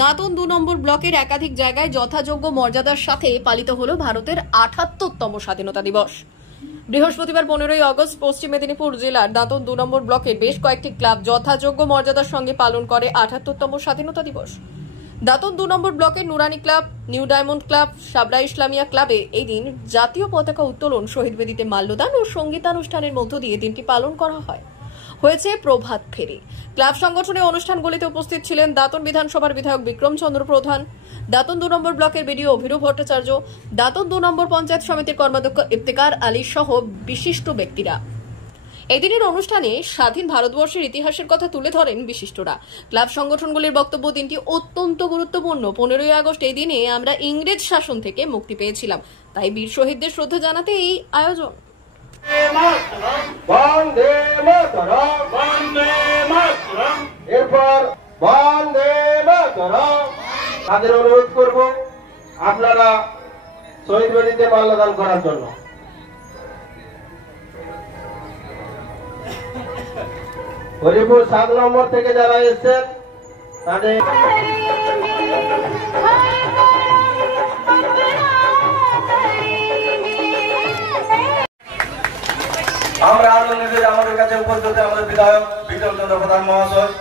দাঁতন 2 নম্বর ব্লকের একাধিক জায়গায় যথাযোগ্য মর্যাদার সাথে পালিত হলো ভারতের ৭৮তম স্বাধীনতা দিবস। বৃহস্পতিবার 15ই আগস্ট পশ্চিম মেদিনীপুর জেলার দাঁতন 2 নম্বর ব্লকের বেশ কয়েকটি ক্লাব যথাযোগ্য মর্যাদার সঙ্গে পালন করে ৭৮তম স্বাধীনতা দিবস। দাঁতন 2 নম্বর ব্লকের নুরানি club, new diamond club, সাবরা Islamia ক্লাবে এই দিন জাতীয় পতাকা উত্তোলন, শহীদ বেদিতে মাল্যদান ও সঙ্গীতানুষ্ঠানের মধ্য দিয়ে দিনটি পালন করা হয়। হয়েছে প্রভাত ফেরি। ক্লাব সংগঠনের অনুষ্ঠানগুলিতে উপস্থিত ছিলেন দাঁতন বিধানসভার বিধায়ক বিক্রম চন্দ্র প্রধান, দাঁতন 2 নম্বর ব্লকের বিডিও অভিরূপ ভট্টাচার্য, দাঁতন 2 নম্বর পঞ্চায়েত সমিতির কর্মাধ্যক্ষ ইফতেখার আলী সহ বিশিষ্ট ব্যক্তিরা। এই দিনের অনুষ্ঠানে স্বাধীন ভারতবর্ষের ইতিহাসের কথা তুলে ধরেন বিশিষ্টরা। ক্লাব সংগঠনগুলির বক্তব্য, দিনটি অত্যন্ত গুরুত্বপূর্ণ। 15ই আগস্ট এই দিনে আমরা ইংরেজ শাসন থেকে মুক্তি পেয়েছিলাম, তাই বীর শহীদদের শ্রদ্ধা জানাতে এই আয়োজন। বন্দে মাতরম, বন্দে মাতরম, এরপর বন্দে মাতরম। তাদের অনুরোধ করব আপনারা শহীদ বেদিতে মাল্যদান করার জন্য। হরিপুর 7 নম্বর থেকে যারা এসেছেন তাদের আমরা আনন্দিত আমাদের কাছে উপস্থিত আমাদের বিধায়ক বিক্রম চন্দ্র প্রধান মহাশয়।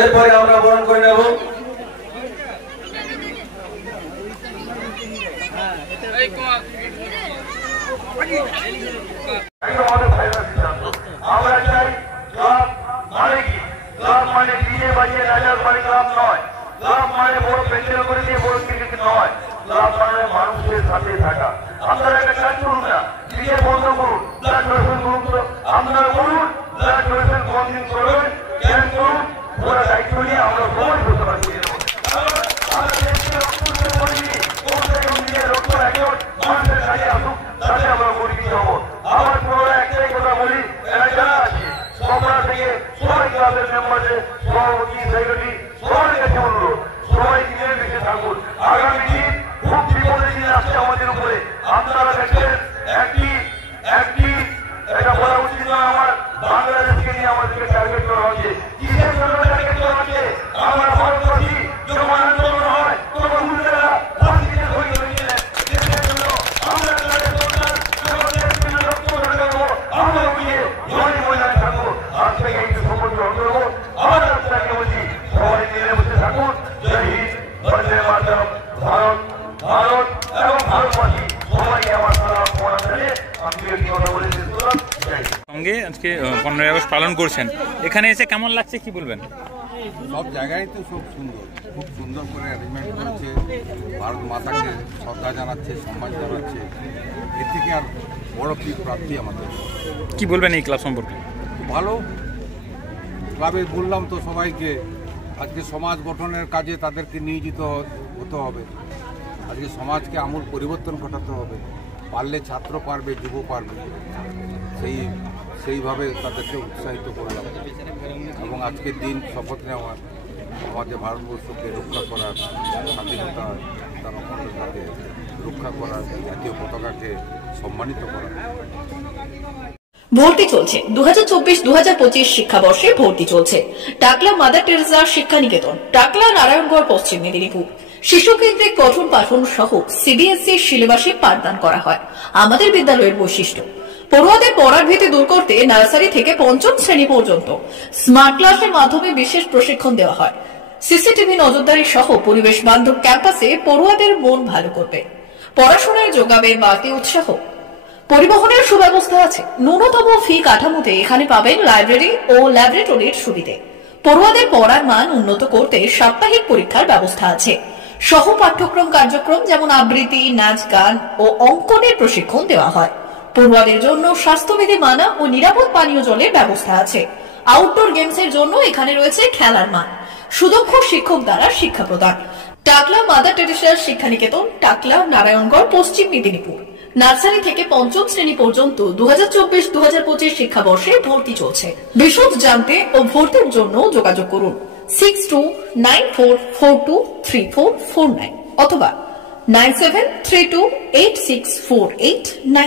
এরপরে আমরা বরণ করে নেব আমরা চাই ক্লাব মানে কি? ক্লাব মানে ডিজে বাজিয়ে রাজার বাড়ি ক্লাব নয়। ক্লাব মানে বড় প্যান্ডেল করে দিয়ে বড় ক্রিকেট নয়। ক্লাব মানে মানুষের সাথে থাকা। আপনারা একটা কাজ করুন না, ডিজে বন্ধ করুন, ব্লাড ডোনেশন করুন। তো আপনারা বলুন ব্লাড ডোনেশন কতদিন করবেন, কেন করুন, ওরা দায়িত্ব নিয়ে আমরা সবাই করতে পারছি। মানুষের কাজে আসুক, তাহলে আমরা পরিচিত হবো। আমার পুরো একটাই কথা বলি, যারা আছে সবার থেকে সবাই ক্লাবের মেম্বারদের সভাপতি, সেক্রেটারি সবার কাছে অনুরোধ, সবাই মিলে মিশে থাকুন। আগামী দিন খুব বিপদের দিন আসছে আমাদের উপরে। আপনারা দেখছেন একটি এটা বলা উচিত নয়, আমার বাংলাদেশকে নিয়ে আমাদেরকে টার্গেট করা হচ্ছে। কিসের জন্য টার্গেট করা হচ্ছে? আমরা ভারতবাসী যখন আন্দোলন হয় তখন উল্লেরা রাজনীতিতে হয়ে গিয়েছিলেন। দেশের জন্য আমরা তাদের সরকার রক্ত দেবো, আমরা বুঝে জয় ময়দানে থাকবো। আজ থেকে একটু সম্পর্ক অন্তর্ভ আবার আপনাকে বলছি, সবাই মিলে বসে থাকুন। জয় হিন্দ, বন্দে মাতরম। ভারত ভারত এবং ভারতবাসী সবাইকে আমার সালাম প্রণাম জানিয়ে আমি একটি কথা বলে শেষ করলাম। সঙ্গে আজকে 15ই আগস্ট পালন করছেন, এখানে এসে কেমন লাগছে কি বলবেন? সব জায়গায় তো খুব সুন্দর করে অ্যারেঞ্জমেন্ট করেছে। ভারত মাতাকে শ্রদ্ধা জানাচ্ছে, সম্মান জানাচ্ছে। এর থেকে আর বড় কি প্রাপ্তি আমাদের? কি বলবেন এই ক্লাব সম্পর্কে? ভালো ক্লাবে বললাম তো সবাইকে, আজকে সমাজ গঠনের কাজে তাদেরকে নিয়োজিত হতে হবে। আজকে সমাজকে আমূল পরিবর্তন ঘটাতে হবে। পারলে ছাত্র পারবে, যুব পারবে, সেইভাবে তাদেরকে উৎসাহিত করলাম। এবং আজকের দিন শপথ নেওয়া, আমাদের ভারতবর্ষকে রক্ষা করার, স্বাধীনতা তার অখণ্ডতাকে রক্ষা করার, জাতীয় পতাকাকে সম্মানিত করা। ভর্তি চলছে 2024-2025 শিক্ষাবর্ষে ভর্তি চলছে টাকলা মাদার টেরেসা শিক্ষা নিকেতন, টাকলা, নারায়ণগড়, পশ্চিম মেদিনীপুর। শিশু কেন্দ্রিক পঠন পাঠন সহ সিবিএসই সিলেবাসে পাঠদান করা হয়। আমাদের বিদ্যালয়ের বৈশিষ্ট্য, পড়ুয়াদের পড়ার ভীতি দূর করতে নার্সারি থেকে 5ম শ্রেণী পর্যন্ত স্মার্ট ক্লাসের মাধ্যমে বিশেষ প্রশিক্ষণ দেওয়া হয়। সিসিটিভি নজরদারি সহ পরিবেশ বান্ধব ক্যাম্পাসে পড়ুয়াদের মন ভালো করবে, পড়াশোনায় যোগাবে বাড়তি উৎসাহ। পরিবহনের সুব্যবস্থা আছে। ন্যূনতম ফি কাঠামোতে এখানে পাবেন লাইব্রেরি ও ল্যাবরেটরির সুবিধে। পড়ুয়াদের পড়ার মান উন্নত করতে সাপ্তাহিক পরীক্ষার ব্যবস্থা আছে। সহ পাঠ্যক্রম কার্যক্রম যেমন আবৃত্তি, নাচ, গান ও অঙ্কনের প্রশিক্ষণ দেওয়া হয়। পড়ুয়াদের জন্য স্বাস্থ্যবিধি মানা ও নিরাপদ পানীয় জলের ব্যবস্থা আছে। আউটডোর গেমসের জন্য এখানে রয়েছে খেলার মাঠ। সুদক্ষ শিক্ষক দ্বারা শিক্ষা প্রদান। টাকলা মাদার টেরেসা শিক্ষা নিকেতন, টাকলা, নারায়ণগড়, পশ্চিম মেদিনীপুর। নার্সারি থেকে 5ম শ্রেণী পর্যন্ত 2024-2025 শিক্ষাবর্ষে ভর্তি চলছে। বিশদ জানতে ও ভর্তির জন্য যোগাযোগ করুন 6294423449 অথবা 9732864899।